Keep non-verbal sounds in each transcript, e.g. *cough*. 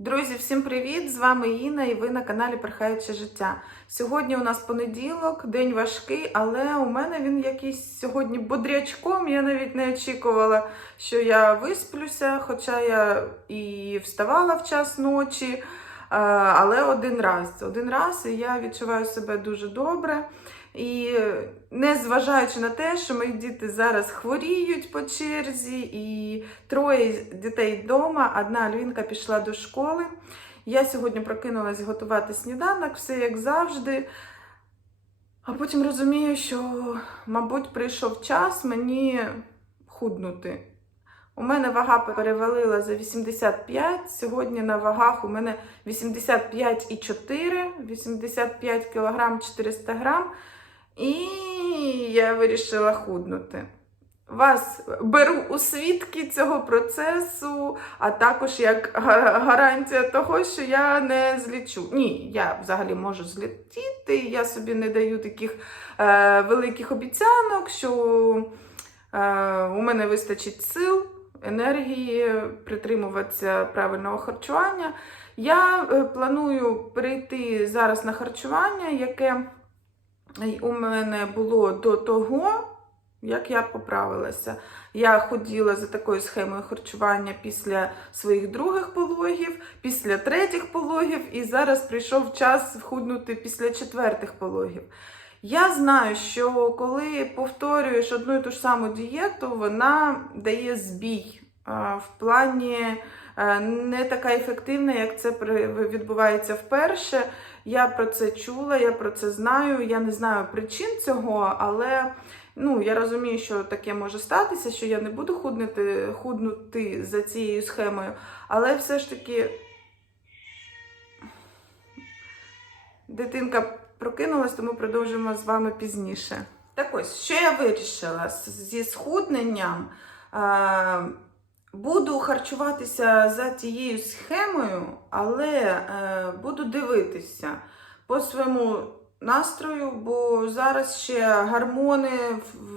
Друзі, всім привіт! З вами Інна і ви на каналі Перхаюче життя. Сьогодні у нас понеділок, день важкий, але у мене він якийсь сьогодні бодрячком. Я навіть не очікувала, що я висплюся, хоча я і вставала в час ночі. Але один раз, один раз, і я відчуваю себе дуже добре. І не зважаючи на те, що мої діти зараз хворіють по черзі, і троє дітей вдома, одна Альвінка пішла до школи. Я сьогодні прокинулась готувати сніданок, все як завжди. А потім розумію, що, мабуть, прийшов час мені худнути. У мене вага перевалила за 85. Сьогодні на вагах у мене 85,4, 85 кг 400 грам. І я вирішила худнути. Вас беру у свідки цього процесу, а також як гарантія того, що я не злічу. Ні, я взагалі можу злетіти, я собі не даю таких е, великих обіцянок, що е, у мене вистачить сил, енергії притримуватися правильного харчування. Я е, планую перейти зараз на харчування, яке у мене було до того, як я поправилася. Я ходила за такою схемою харчування після своїх других пологів, після третіх пологів, і зараз прийшов час худнути після четвертих пологів. Я знаю, що коли повторюєш одну і ту ж саму дієту, вона дає збій в плані е, не така ефективна, як це відбувається вперше. Я про це чула, я про це знаю. Я не знаю причин цього, але ну, я розумію, що таке може статися, що я не буду худнути, худнути за цією схемою. Але все ж таки дитинка прокинулась, тому продовжимо з вами пізніше. Так ось, що я вирішила зі схудненням. Буду харчуватися за тією схемою, але е, буду дивитися по своєму настрою, бо зараз ще гормони,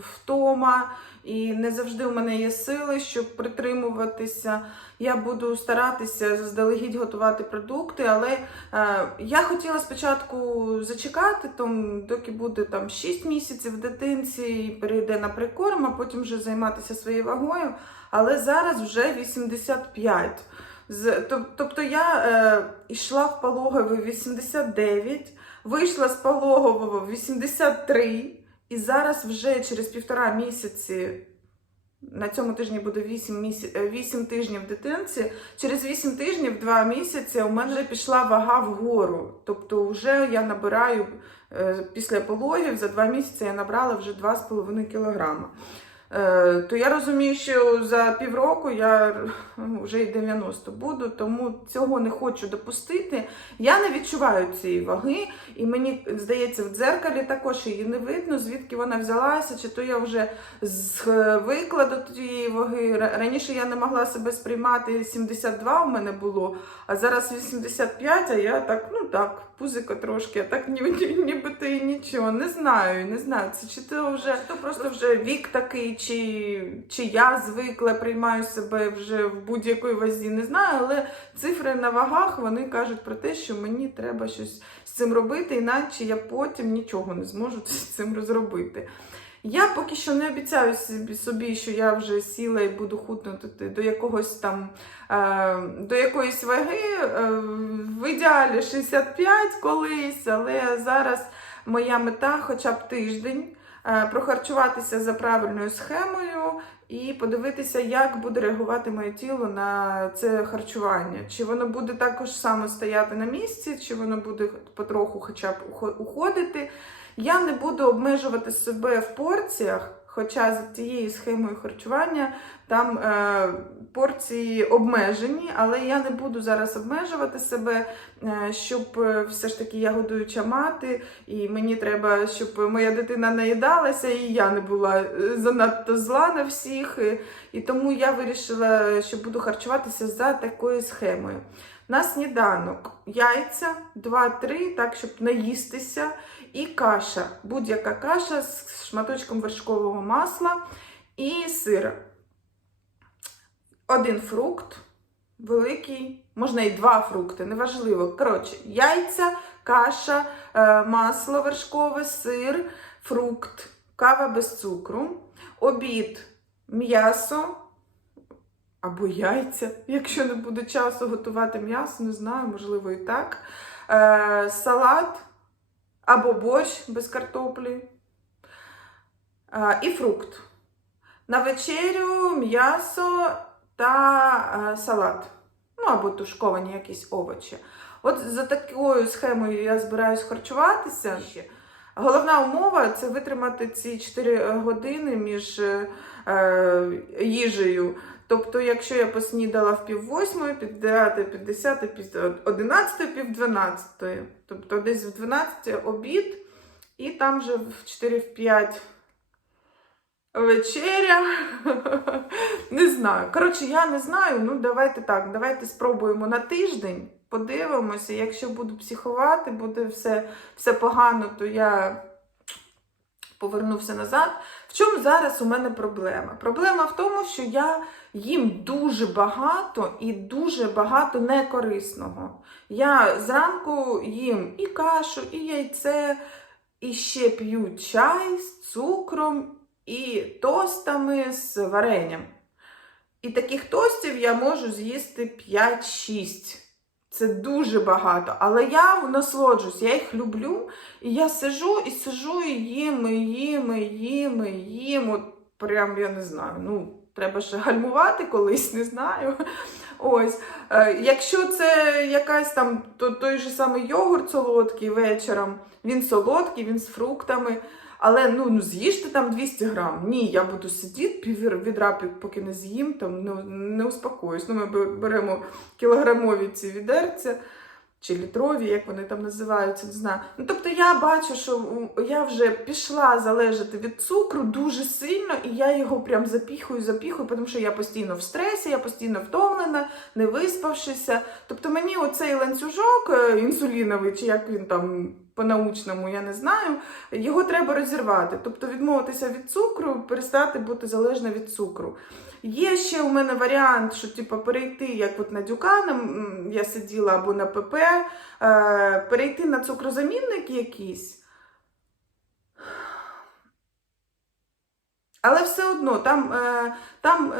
втома, і не завжди у мене є сили, щоб притримуватися. Я буду старатися заздалегідь готувати продукти, але е, я хотіла спочатку зачекати, там, доки буде там 6 місяців в дитинці і перейде на прикорм, а потім вже займатися своєю вагою. Але зараз вже 85. З, тобто я е, йшла в пологовий 89, вийшла з пологового 83, і зараз вже через півтора місяці. На цьому тижні буде 8, місяць, 8 тижнів дитинці. Через 8 тижнів, 2 місяці у мене вже пішла вага вгору. Тобто, вже я набираю е, після пологів за 2 місяці я набрала вже 2,5 кілограма. Е, То я розумію, що за півроку я ну, вже і 90 буду, тому цього не хочу допустити. Я не відчуваю цієї ваги, і мені здається, в дзеркалі також її не видно, звідки вона взялася, чи то я вже звикла до тієї ваги. Раніше я не могла себе сприймати 72 у мене було, а зараз 85, а я так, ну так, пузико трошки, а так ні, ні, нібито і нічого. Не знаю, не знаю. Це чи то вже чи то просто вже вік такий, чи, чи я звикла, приймаю себе вже в будь-якій вазі, не знаю, але цифри на вагах вони кажуть про те, що мені треба щось з цим робити, іначе я потім нічого не зможу *laughs* з цим розробити. Я поки що не обіцяю собі, що я вже сіла і буду худнути до якогось там е, до якоїсь ваги. Е, в ідеалі 65 колись, але зараз моя мета хоча б тиждень прохарчуватися за правильною схемою і подивитися, як буде реагувати моє тіло на це харчування. Чи воно буде також само стояти на місці, чи воно буде потроху хоча б ухо- уходити. Я не буду обмежувати себе в порціях, хоча за цією схемою харчування там е, порції обмежені, але я не буду зараз обмежувати себе, е, щоб е, все ж таки я годуюча мати, і мені треба, щоб моя дитина наїдалася, і я не була е, занадто зла на всіх. І, і тому я вирішила, що буду харчуватися за такою схемою. На сніданок яйця 2-3, так, щоб наїстися, і каша, будь-яка каша з шматочком вершкового масла і сира. Один фрукт, великий, можна і два фрукти, неважливо. Коротше, яйця, каша, е, масло вершкове, сир, фрукт, кава без цукру, обід, м'ясо або яйця, якщо не буде часу готувати м'ясо, не знаю, можливо і так. Е, салат або борщ без картоплі. Е, і фрукт. На вечерю м'ясо та е, салат. Ну, або тушковані якісь овочі. От за такою схемою я збираюсь харчуватися. Головна умова це витримати ці 4 години між е, е, їжею. Тобто, якщо я поснідала в пів восьмої, пів дев'ятої, пів десятої, пів одинадцятої, пів дванадцятої. Тобто десь в 12 обід, і там же в 4 в 5 вечеря. *laughs* Не знаю. Коротше, я не знаю. Ну, давайте так, давайте спробуємо на тиждень. Подивимося, якщо буду психувати, буде все, все погано, то я повернуся назад. Чому зараз у мене проблема? Проблема в тому, що я їм дуже багато і дуже багато некорисного. Я зранку їм і кашу, і яйце, і ще п'ю чай з цукром і тостами з варенням. І таких тостів я можу з'їсти 5-6. Це дуже багато, але я насолоджуюсь, я їх люблю. І я сижу і сижу і їм, і їм, і їм, і їм. От прям я не знаю. Ну, треба ще гальмувати колись, не знаю. Ось. Е, якщо це якась там то, той же самий йогурт солодкий вечором, він солодкий, він з фруктами. Але ну, ну з'їжте там 200 грам. Ні, я буду сидіти пів відра, поки не з'їм, там не, не успокоюсь. Ну, ми беремо кілограмові ці відерця чи літрові, як вони там називаються, не знаю. Ну, тобто я бачу, що я вже пішла залежати від цукру дуже сильно, і я його прям запіхую, запіхую, тому що я постійно в стресі, я постійно втомлена, не виспавшися. Тобто мені оцей ланцюжок е, інсуліновий, чи як він там по-научному, я не знаю, його треба розірвати. Тобто відмовитися від цукру, перестати бути залежна від цукру. Є ще у мене варіант, що типу, перейти, як от на Дюкана я сиділа або на ПП, е, перейти на цукрозамінник якийсь. Але все одно там, е, там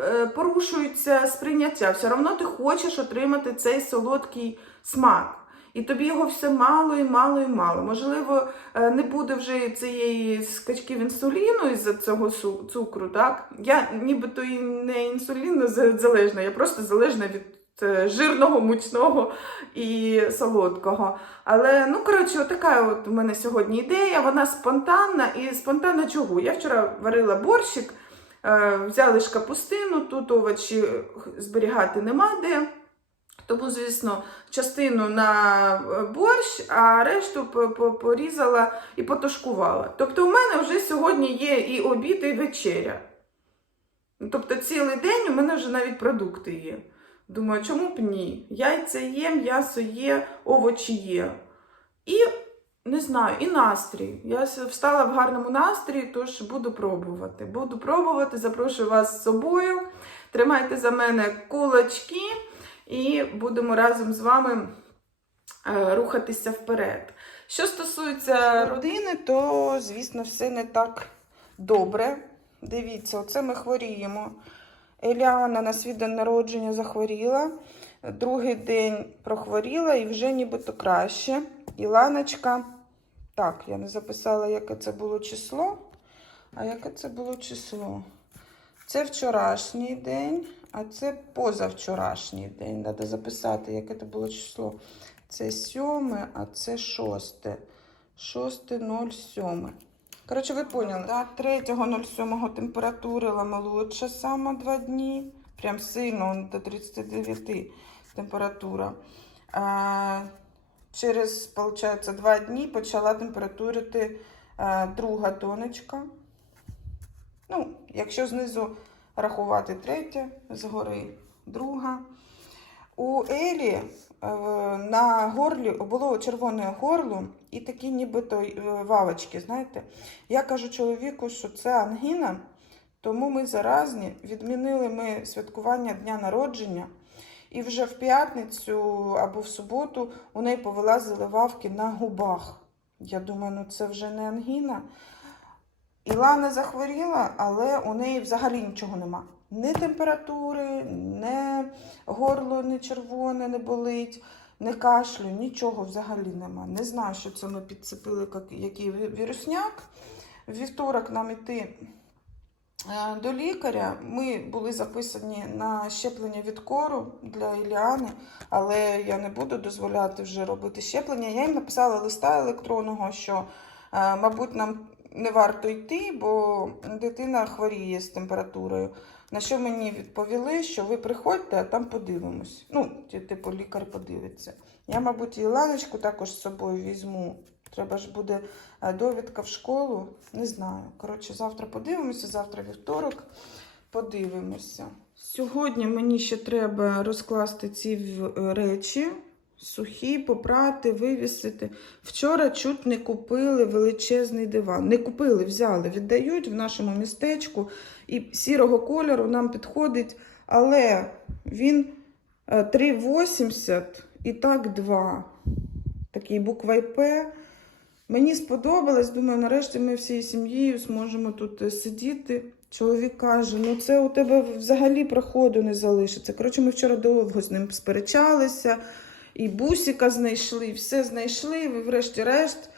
е, порушується сприйняття. Все одно ти хочеш отримати цей солодкий смак. І тобі його все мало і мало і мало. Можливо, е, не буде вже цієї скачків інсуліну із-за цього цукру, так? Я нібито і не інсулінно залежна, я просто залежна від е, жирного, мучного і солодкого. Але, ну, коротше, така от у мене сьогодні ідея, вона спонтанна. І спонтанна чого? Я вчора варила борщик, е, взяли ж капустину, тут овочі зберігати нема де. Тому, звісно, частину на е, борщ, а решту по- по- порізала і потушкувала. Тобто, у мене вже сьогодні є і обід, і вечеря. Тобто, цілий день у мене вже навіть продукти є. Думаю, чому б ні? Яйця є, м'ясо є, овочі є. І не знаю, і настрій. Я встала в гарному настрої, тож буду пробувати. Буду пробувати, запрошую вас з собою. Тримайте за мене кулачки і будемо разом з вами е, рухатися вперед. Що стосується родини, то, звісно, все не так добре. Дивіться, оце ми хворіємо. Еліана на свій день народження захворіла, другий день прохворіла і вже нібито краще. Іланочка, так, я не записала, яке це було число. А яке це було число? Це вчорашній день, а це позавчорашній день. Треба записати, яке це було число. Це сьоме, а це шосте. Шосте, ноль, сьоме. Коротше, ви поняли, да? 3.07 температура молодша саме два дні. Прям сильно до 39 температура. А, через, получается, два дні почала температурити друга донечка. Ну, якщо знизу рахувати третя, згори друга. У Елі е, на горлі було червоне горло і такі нібито е, вавочки, знаєте. Я кажу чоловіку, що це ангіна, тому ми заразні. Відмінили ми святкування дня народження. І вже в п'ятницю або в суботу у неї повилазили вавки на губах. Я думаю, ну це вже не ангіна. Ілана захворіла, але у неї взагалі нічого нема. Ні температури, ні горло не червоне, не болить, ні кашлю, нічого взагалі нема. Не знаю, що це ми підцепили, який вірусняк. Вівторок нам іти е, до лікаря. Ми були записані на щеплення від кору для Іліани, але я не буду дозволяти вже робити щеплення. Я їм написала листа електронного, що, е, мабуть, нам не варто йти, бо дитина хворіє з температурою. На що мені відповіли, що ви приходьте, а там подивимось. Ну, типу, лікар подивиться. Я, мабуть, і також з собою візьму. Треба ж буде е, довідка в школу. Не знаю. Коротше, завтра подивимося, завтра вівторок подивимося. Сьогодні мені ще треба розкласти ці речі, сухі, попрати, вивісити. Вчора чуть не купили величезний диван. Не купили, взяли, віддають в нашому містечку. І сірого кольору нам підходить, але він е, 3,80 і так 2. Такий буква П. Мені сподобалось, думаю, нарешті ми всією сім'єю зможемо тут е, сидіти. Чоловік каже: ну це у тебе взагалі проходу не залишиться. Коротше, ми вчора довго з ним сперечалися, і бусика знайшли, все знайшли. І врешті-решт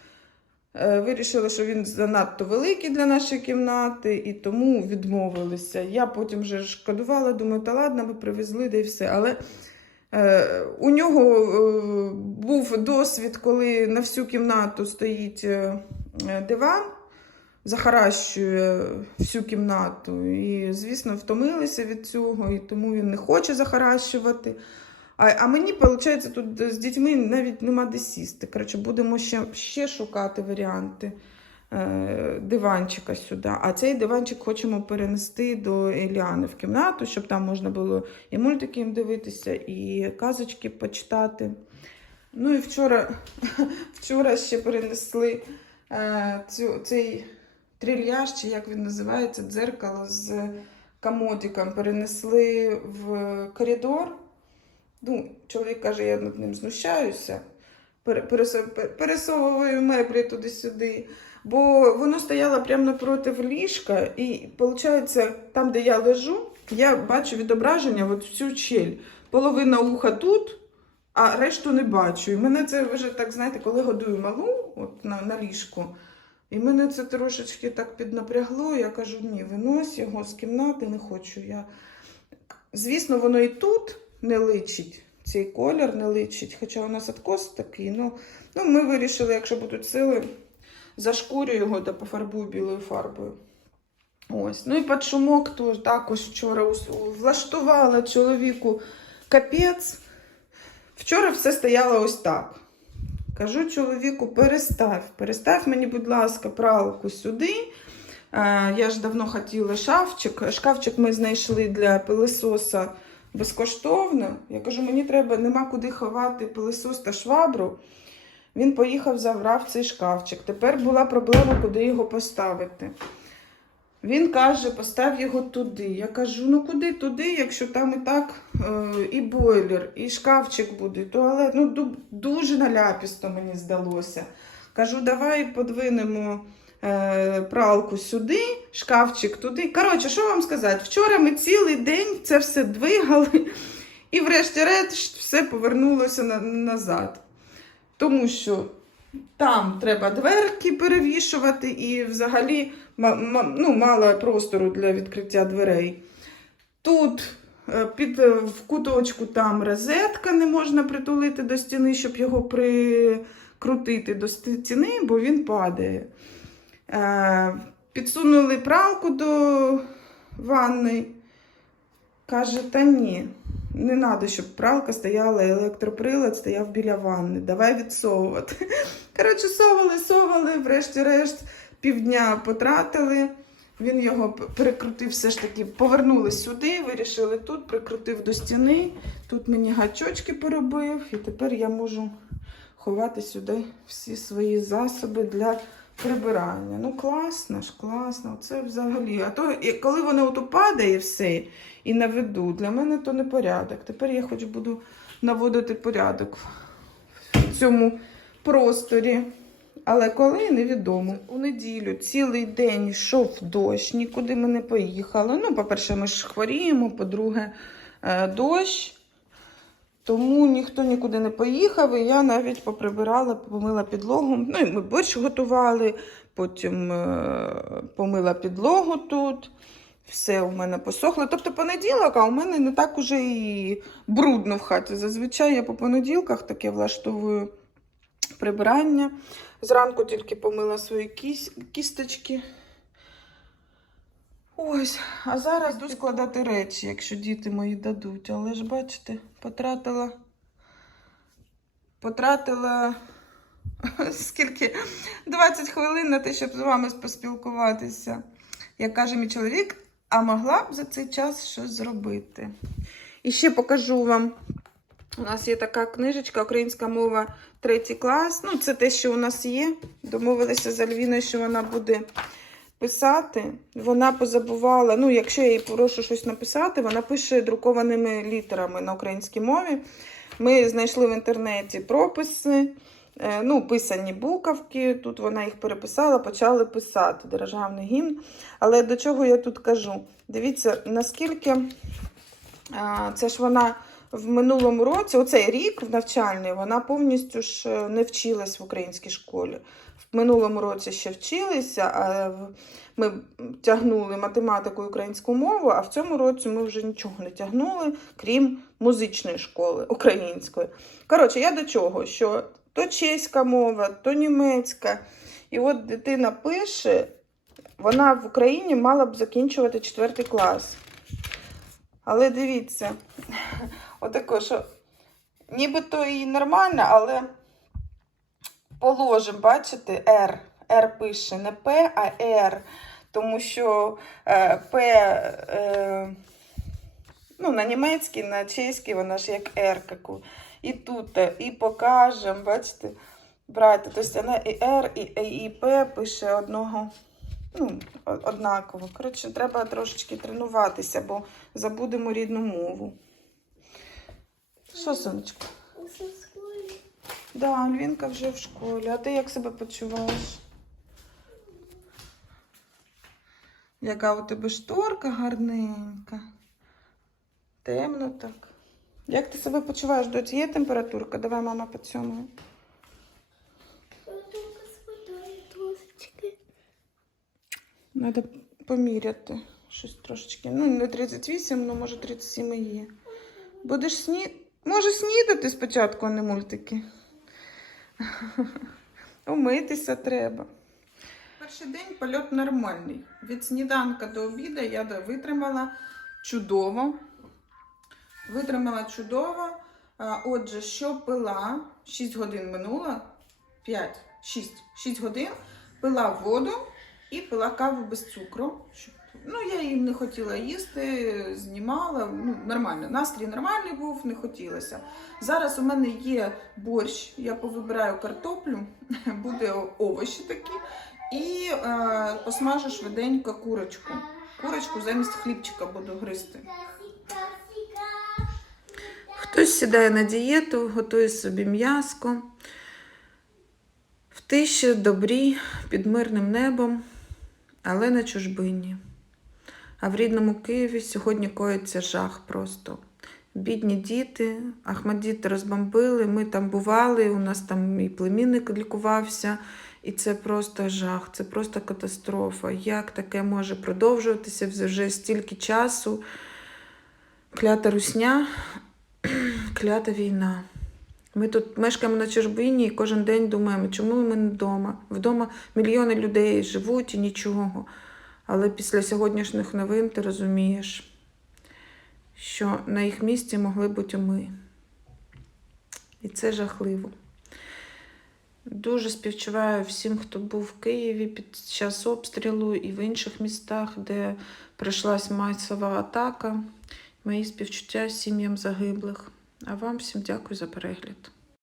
е, вирішили, що він занадто великий для нашої кімнати, і тому відмовилися. Я потім вже шкодувала, думаю, та ладно, ми привезли, де і все. Але Е, У нього е, був досвід, коли на всю кімнату стоїть диван, захаращує всю кімнату. І, звісно, втомилися від цього, і тому він не хоче захаращувати. А, а мені, виходить, тут з дітьми навіть нема де сісти. Коротше, будемо ще, ще шукати варіанти е, диванчика сюди. А цей диванчик хочемо перенести до Еліани в кімнату, щоб там можна було і мультики їм дивитися, і казочки почитати. Ну і вчора, *laughs* вчора ще перенесли е, цю, цей трильяж, чи як він називається, дзеркало з комодиком, перенесли в коридор. Ну, чоловік каже, я над ним знущаюся, пере- пересо- пересовую меблі туди-сюди. Бо воно стояло прямо напроти ліжка, і виходить, там, де я лежу, я бачу відображення от всю щель. Половина уха тут, а решту не бачу. І мене це вже так, знаєте, коли годую малу от на, на ліжку, і мене це трошечки так піднапрягло. Я кажу, ні, винось його з кімнати, не хочу. Я... Звісно, воно і тут не личить, цей колір не личить, хоча у нас откос такий. Ну, ну ми вирішили, якщо будуть сили, зашкурю його та пофарбую білою фарбою. Ось. Ну і під шумок то також вчора влаштувала чоловіку капець. Вчора все стояло ось так. Кажу чоловіку, перестав, перестав мені, будь ласка, пралку сюди. Е, Я ж давно хотіла шафчик. Шкафчик ми знайшли для пилисоса безкоштовно. Я кажу, мені треба, нема куди ховати пилисос та швабру. Він поїхав, забрав цей шкафчик. Тепер була проблема, куди його поставити. Він каже, постав його туди. Я кажу, ну куди туди, якщо там і так е, і бойлер, і шкафчик буде, і туалет. Ну, дуже наляпісто мені здалося. Кажу, давай подвинемо пралку сюди, шкафчик туди. Коротше, що вам сказати? Вчора ми цілий день це все двигали, і врешті-решт все повернулося на, назад. Тому що там треба дверки перевішувати і взагалі ну, мало простору для відкриття дверей. Тут е, під, е, в куточку там розетка не можна притулити до стіни, щоб його прикрутити до стіни, бо він падає. Е, Підсунули пралку до ванни. Каже, та ні, не треба, щоб пралка стояла, електроприлад стояв біля ванни. Давай відсовувати. *laughs* Коротше, совали, совали, врешті-решт, півдня потратили. Він його перекрутив все ж таки, повернули сюди, вирішили тут, прикрутив до стіни. Тут мені гачочки поробив, і тепер я можу ховати сюди всі свої засоби для прибирання. Ну, класно ж, класно. Це взагалі. А то, коли воно от падає все і на виду, для мене то не порядок. Тепер я хоч буду наводити порядок в цьому просторі. Але коли невідомо. У неділю цілий день йшов дощ, нікуди ми не поїхали. Ну, по-перше, ми ж хворіємо, по-друге, е, дощ. Тому ніхто нікуди не поїхав, і я навіть поприбирала, помила підлогу. Ну, і ми борщ готували, потім е, помила підлогу тут. Все у мене посохло. Тобто понеділок, а у мене не так уже і брудно в хаті. Зазвичай я по понеділках таке влаштовую прибирання. Зранку тільки помила свої кіс... кісточки. Ось, а зараз йду складати речі, якщо діти мої дадуть. Але ж бачите, потратила. Потратила *laughs* скільки? 20 хвилин на те, щоб з вами поспілкуватися. Як каже мій чоловік, а могла б за цей час щось зробити. І ще покажу вам. У нас є така книжечка Українська мова третій клас. Ну, це те, що у нас є. Домовилися з Альвіною, що вона буде писати. Вона позабувала. Ну, якщо я їй прошу щось написати, вона пише друкованими літерами на українській мові. Ми знайшли в інтернеті прописи, е, ну, писані буковки. Тут вона їх переписала, почали писати державний гімн. Але до чого я тут кажу? Дивіться, наскільки це ж вона в минулому році, оцей рік навчальний, вона повністю ж е, не вчилась в українській школі. В минулому році ще вчилися, а ми тягнули математику і українську мову, а в цьому році ми вже нічого не тягнули, крім музичної школи української. Коротше, я до чого? Що то чеська мова, то німецька. І от дитина пише, вона в Україні мала б закінчувати четвертий клас. Але дивіться, отако, що нібито і нормально, але положимо, бачите, R. R пише не П, а R. Тому що е, П е, ну, на німецькій, на чеській вона ж як R. Яку. І тут, е, і покажемо, бачите, брати. Тобто вона і R, і, і, П пише одного. Ну, однаково. Коротше, треба трошечки тренуватися, бо забудемо рідну мову. Що, сонечко? Да, Альвінка вже в школі. А ти як себе почуваєш? Яка у тебе шторка гарненька. Темно так. Як ти себе почуваєш? Доці є температурка? Давай, мама, поцьомує. Треба поміряти щось трошечки. Ну, не 38, але може 37 і є. Будеш сні... Може снідати спочатку, а не мультики. *laughs* Умитися треба. Перший день польот нормальний. Від сніданка до обіду я витримала чудово. Витримала чудово. Отже, що пила? 6 годин минуло. 5, 6, 6 годин. Пила воду і пила каву без цукру. Щоб... Ну, я її не хотіла їсти, знімала. Ну, нормально. Настрій нормальний був, не хотілося. Зараз у мене є борщ, я повибираю картоплю, *laughs* буде овочі такі. І е, посмажу швиденько курочку. Курочку замість хлібчика буду гризти. Хтось сідає на дієту, готує собі м'яско. В тиші, добрі, під мирним небом, але на чужбині. А в рідному Києві сьогодні коїться жах просто. Бідні діти, Ахмадіти розбомбили, ми там бували, у нас там і племінник лікувався. І це просто жах, це просто катастрофа. Як таке може продовжуватися вже стільки часу? Клята русня, *clears throat* клята війна. Ми тут мешкаємо на чужбині і кожен день думаємо, чому ми не вдома. Вдома мільйони людей живуть і нічого. Але після сьогоднішніх новин ти розумієш, що на їх місці могли бути ми. І це жахливо. Дуже співчуваю всім, хто був в Києві під час обстрілу і в інших містах, де прийшлась масова атака. Мої співчуття сім'ям загиблих. А вам всім дякую за перегляд.